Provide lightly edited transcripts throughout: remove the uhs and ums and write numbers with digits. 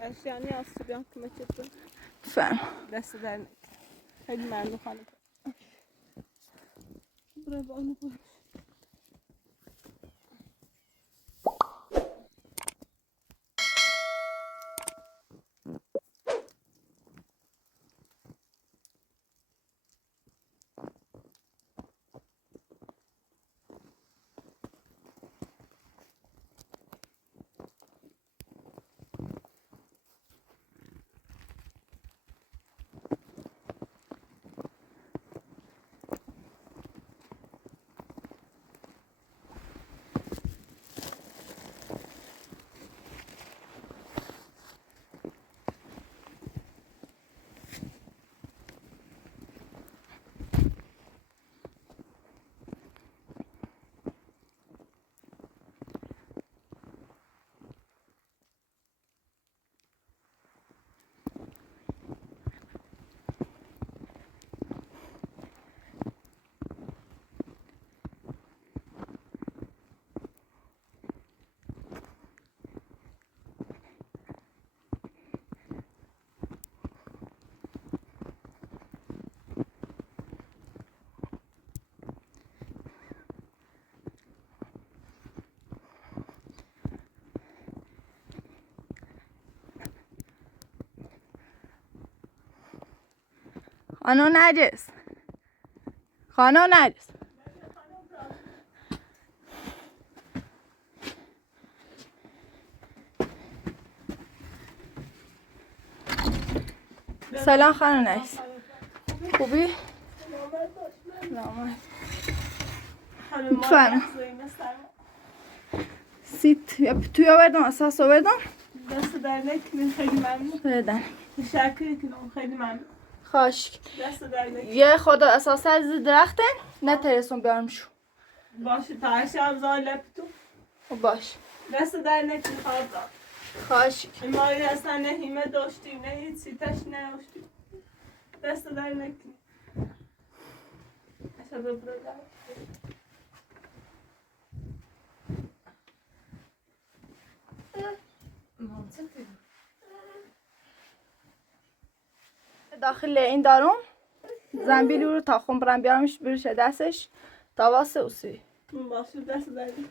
اشیانی هستی بیان کمکتون فهم دست در نکن خیلی ممنون خانم برای بانو برو خانم نرجس خانم نرجس سلام خانم نرجس خوبی؟ سلامت بفرما سیت یا توی آوردم اساس آوردم دست در نکنین خیلی ممنون بدن تشکر کنم خیلی ممنون خواهش دست در نکنین یه خدا اساس از درختن نه ترسون بیارم شو باشه تا اشیام زای لپتو باش دست در نکنین خواب دار خواهش مایی اصلا نه هیمه داشتی نه هیچ سیتش نداشتی دست در نکنین اشیا ببرد داخل این دارم زنبیلی رو تا خون برم بیارمش برشه دستش تا واسه اوسی باشه دست در نکنین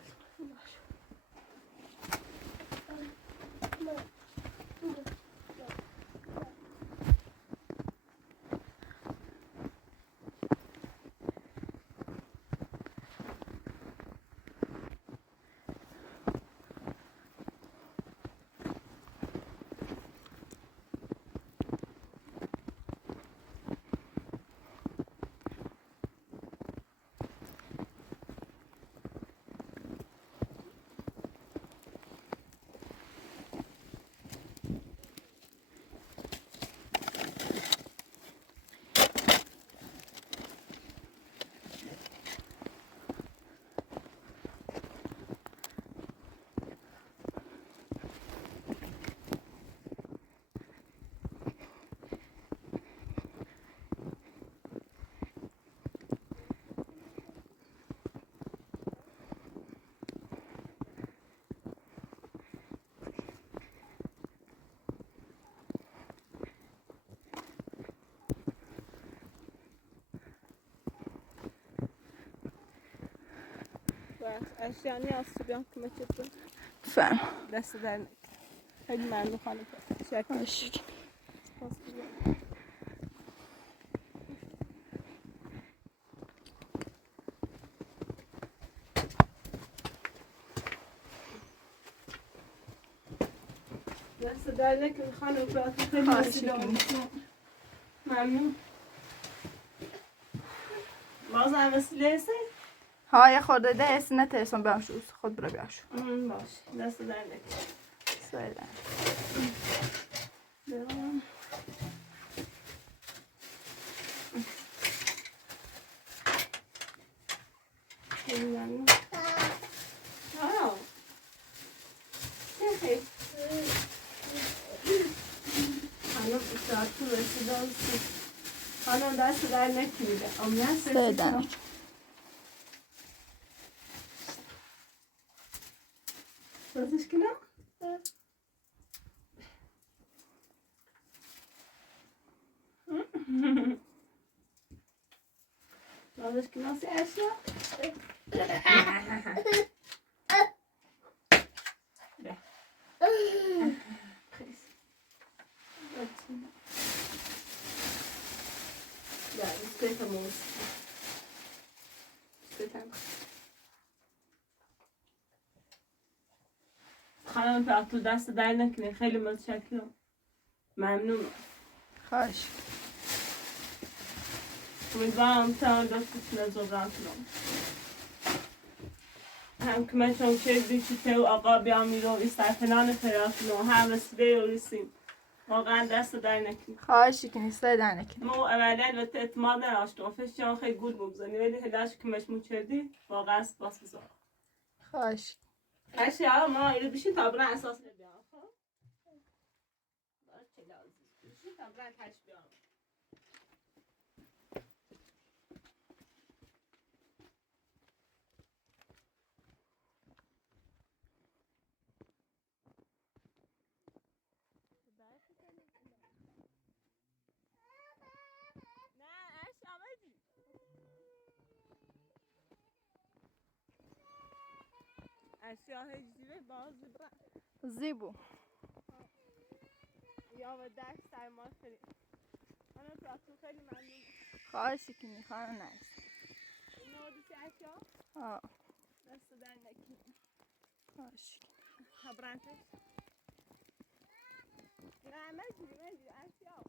اشیانی هستی بیان کمکتون فهم دست در نکن خیلی ممنون خانم تشکر خواهش دست در نکن خانم برات خیلی ممنون باز هم وسیله هستی؟ ها یه خورده ده است نه ترسون بیارم شو خود برو بیار شو باشه دست در نکن سایدن برام خیلی ممنون خانم دست در نکنیده سایدن بازش کنم؟ ناسی اشیا خانم فقط تو دست در نکنی خیلی متشکرم ممنون خواهش امیدوارم تا دستش نزدم کنم هم که من چون چه بیشی تو آقا بیام میرو ایسترفنان فراتنو هم رسیده و رسیم واقعا دست در نکنی خواهشی که نیسته در نکنی مو اولی البته اعتماد نداشتم فشان خیلی گود بگذاری ولی هداش که مشمول کردی واقعا سپاس گذارم خواهش اشیا ما اینو بیشی تابرا اساس نبیام خب چه لازم بیشی تابرا تاش بیام اشیا هجیره باز برا زیبو یا و درس سرمال خیلی انا تو خیلی ممنون خواهشی که میخوام نیست اینو دیسی اشیا آه دست در نکنی خواهشی خبرانتش نه مجری اشیا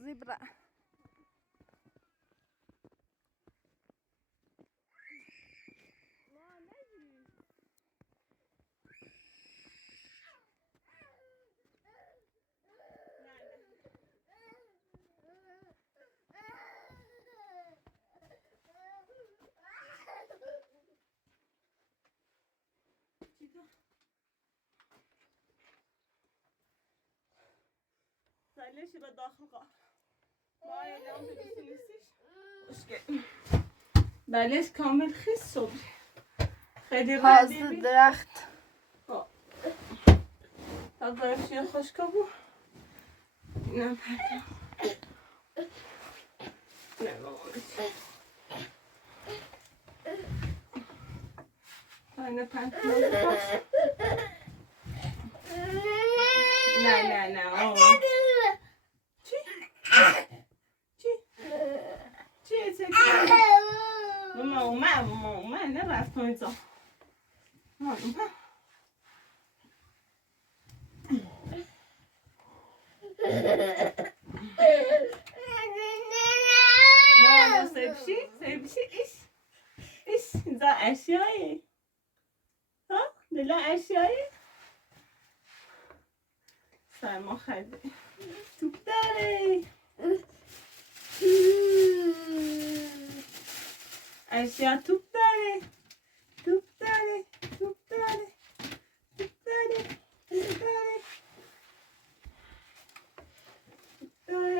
زیبرا سالش به داخل قار ما الان بلیسی نیستیش مشکل بلش کامل خیس صبح خیلی تازه ردیبی درخت تا برشی خوشکا بود اینم پرده نه بابا اینه پرده نه چی؟ چی؟ ماما نرفت تو اینجا ماما سیبشی ایش اینجا اشیایی ها؟ دلا اشیایی؟ سرما خیلی توپ داره اشیا توپ داره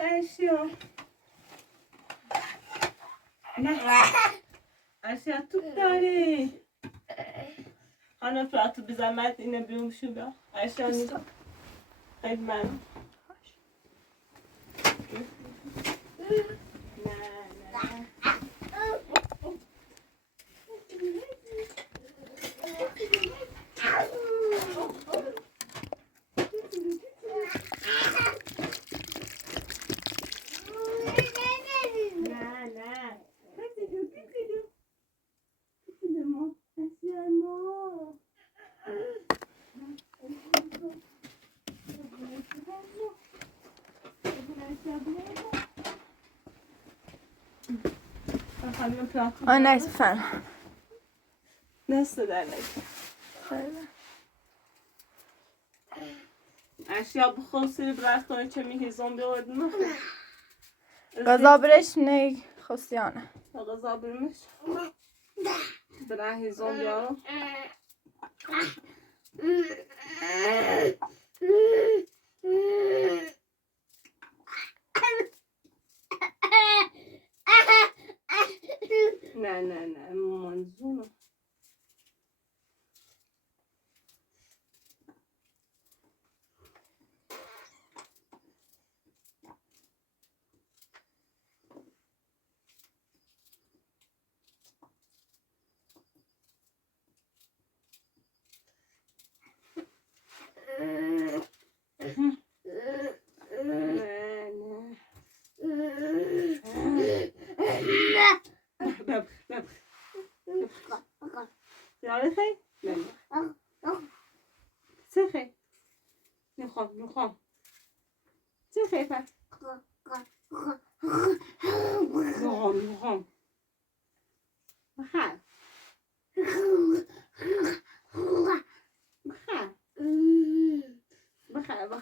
اشیا نه اشیا توپ داره خانم فراتو بی زحمت اینه بیرون شو بیا اشیا نیست خیلی ممنون آه نیست فهم نست در نکن اشیا بخوصی برخواه چه میگه زنبه وردن غذا برش نی خوستیانه غذا برمش برای زنبه ها نه منظور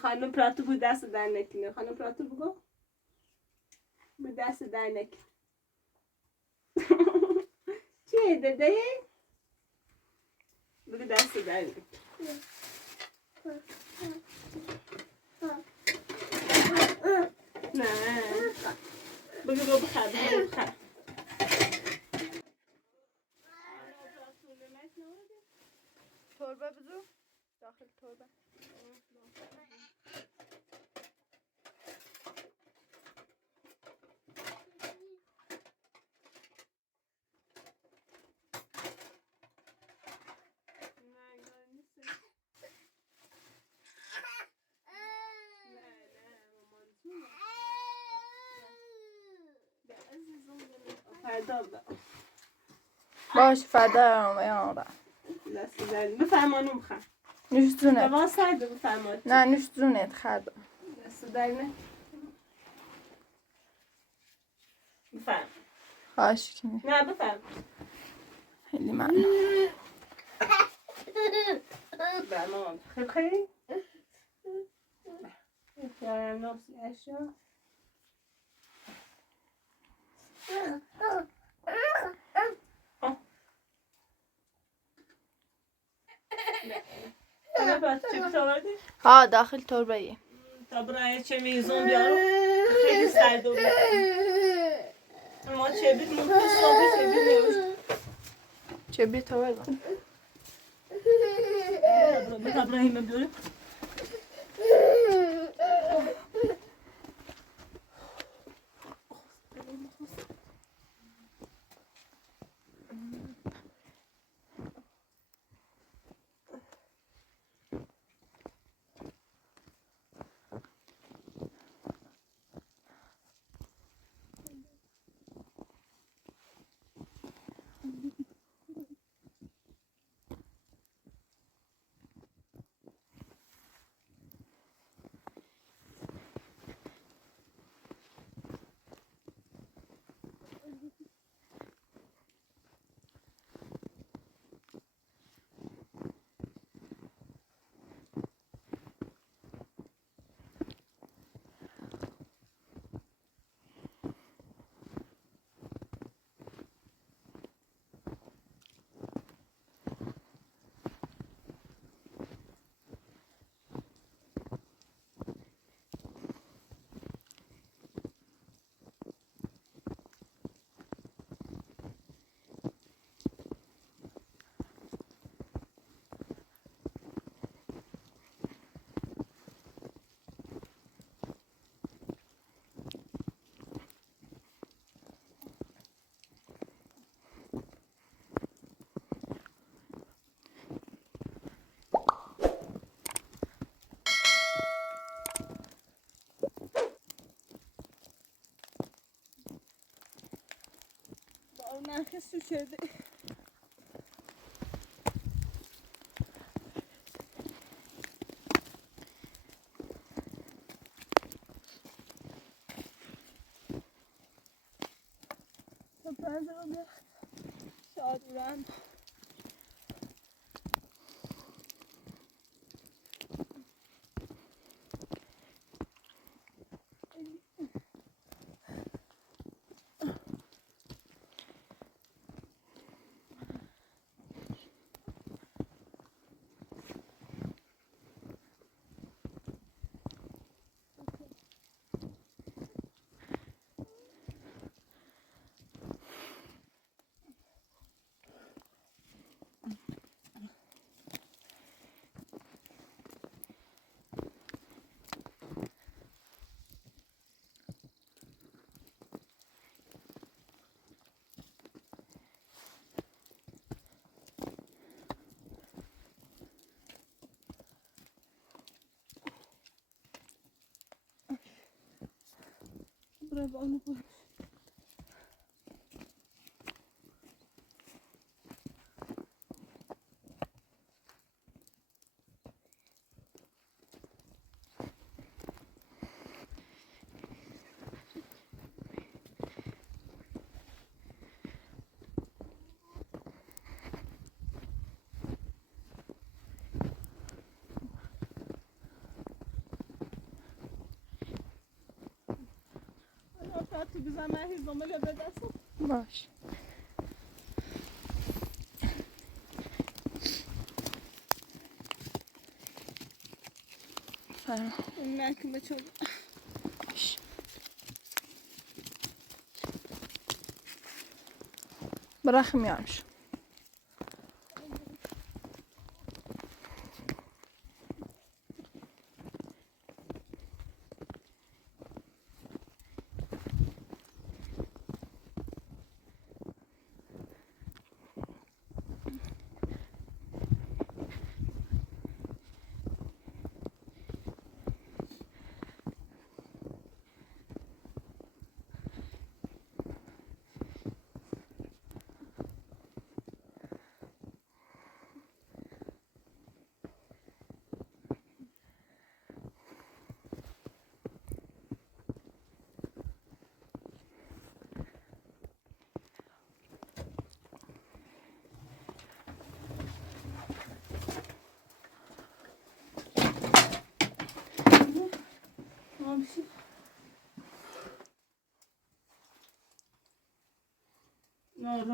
خانم پراتو بود دست در نکنه. خانم پراتو بگو بود دست در نکنه. چیه داده؟ بگو دست در نکنه. نه بگو رو بخر بگو بخر. تربه بزو داخل تربه. باش فدا یا را دست زدی بفرمانو بخواه نوش زونه دواز سرده بفرمان نه نوش زونه خرد دست درنه بفرم خواهش کنی نه بفرم خیلی ممنون برمام خیلی یارم نفسی اشیا نه برات چه بیت آوردی؟ ها داخل تربه ای تا برای چه میزون بیارو خیلی سرد و ما چه بیت ممکن صبح چه بیت نیوشت چه بیت آوردم به ابراهیم بیارو Narges su şöyle. Ben de onu şaduran. Buraya onu koy. پراتو بزن من هیزمه رو بدستم باش فرما نه که بچه باش برخ میارمش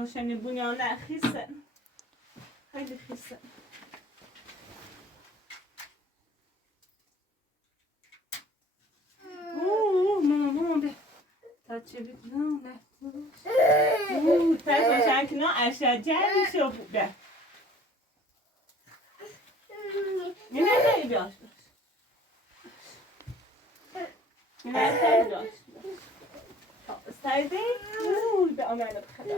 روشنی بنیانه خیسه خیلی خیسه ماما به تا چه بید نه تاش روشن که نه اشیا جنی شو بوده نه بیاش نه بیاش استایده به آمده بخدا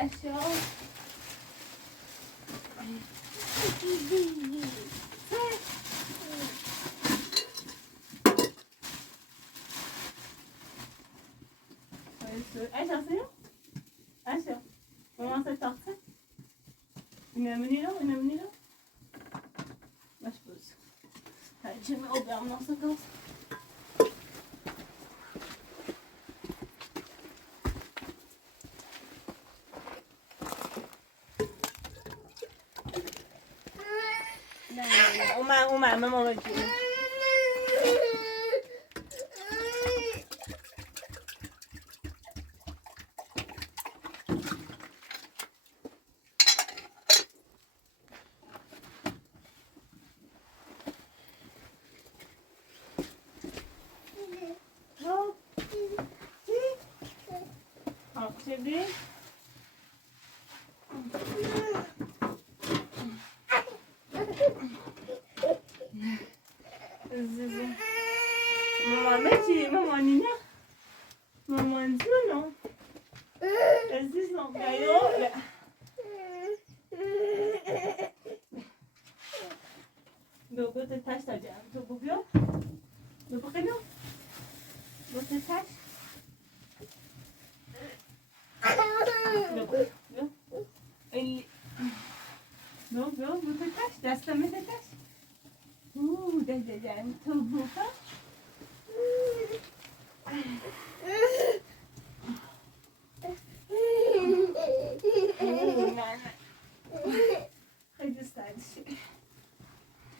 اشیا Arshia, maman s'est sortie. Une minute là, une minute là. Moi je pose. Allez, je mets au blanc dans ce cas. Maman va dire. Tabii. Maman Nina. Maman Zuno. Azizim gayola. Go te taş tacağım. Tu bugün. Tu bugün. Go te taş. Go te taş. Desteme te taş. Dedeceğim. Tu bugün. خیلی سردشه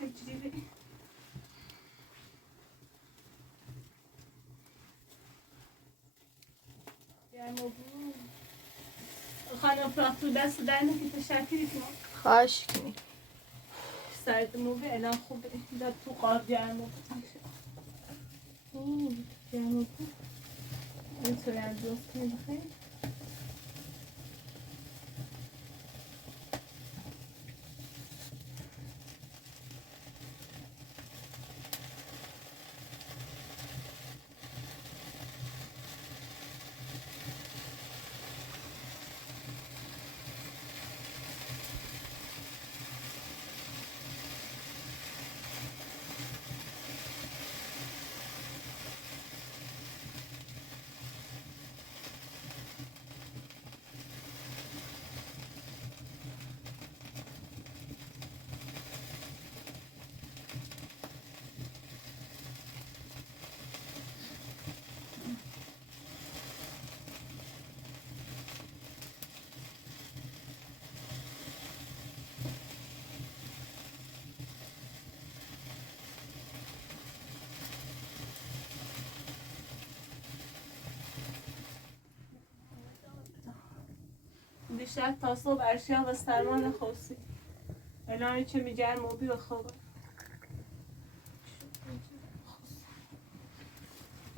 تجربه خانم فراتو دست درنه که تشکری کنم خواهش کنی سردمو به الان خوبه در تو قار گرمو گرمو اینطوری هم درست کنی بخیر شب تا صبح ارشیا و سرما نخواستی. الان چه میگن موبی و خوبه.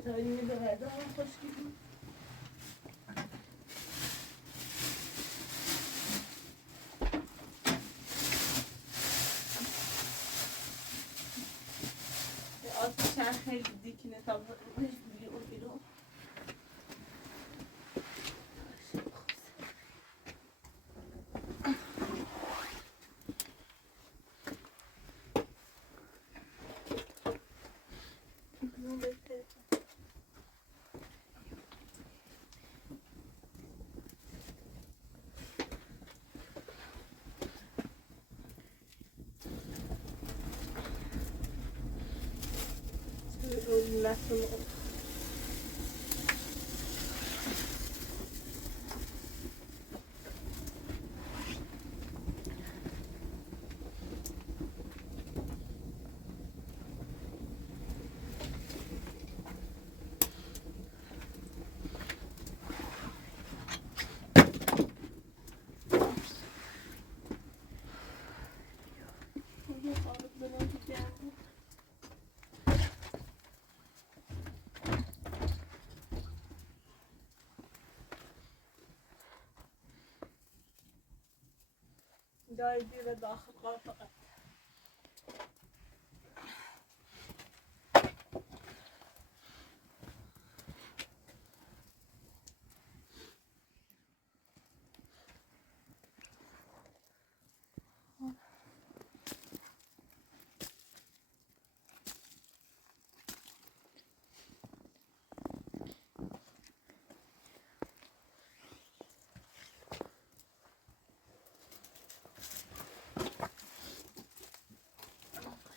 داریم به وعده هم خوشگیدیم. آتیشن خیلی دیکنه تا بیرون. جای زیر داخل قار فقط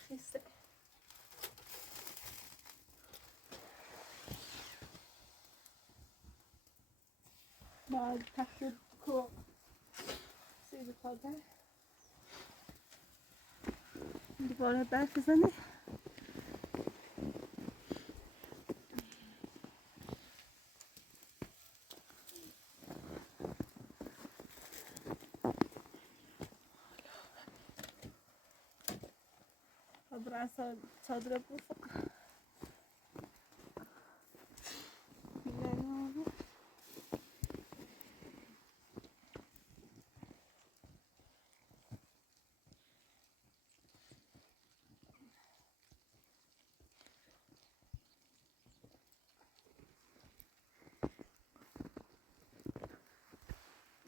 خیسته بعد تخت کو سیب تازه دوباره برف بزنه برای صادره بفق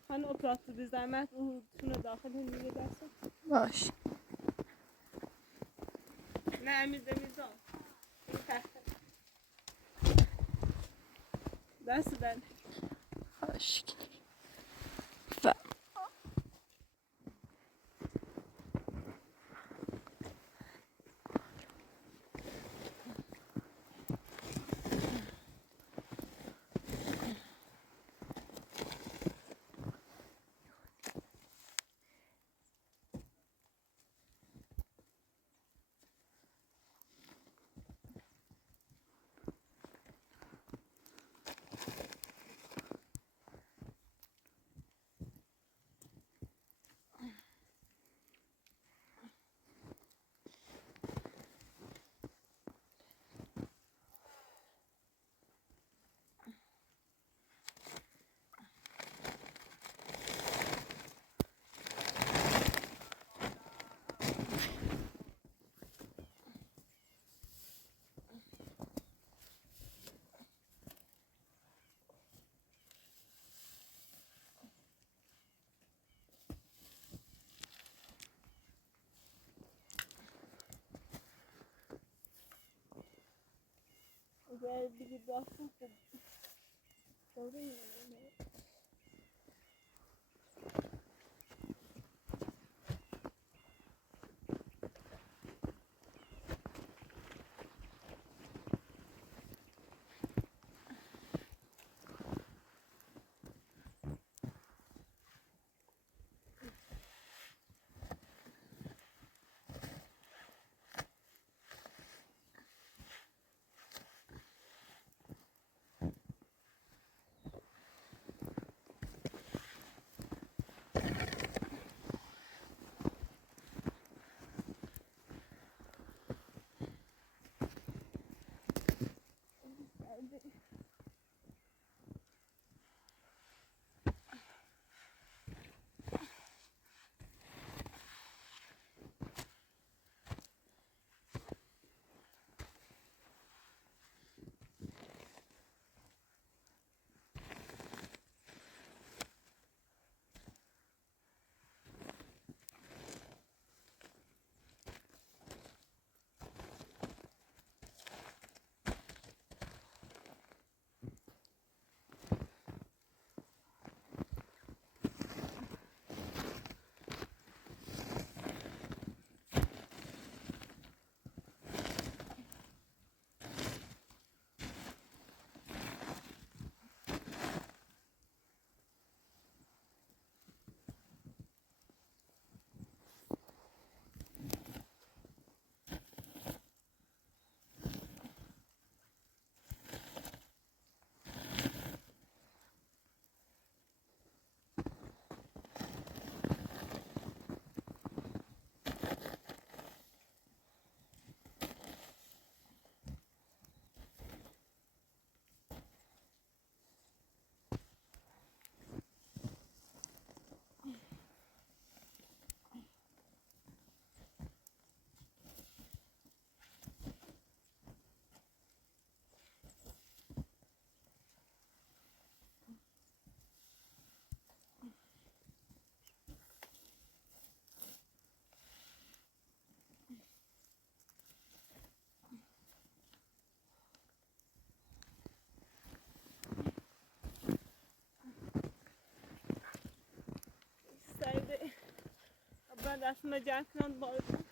خانم اپراتور بی زحمت او تونه داخل هم میگه دسته باش نه امید میزان این تخته دست دن باش اگر دیگه داستان دوره دستم جمع کنم باید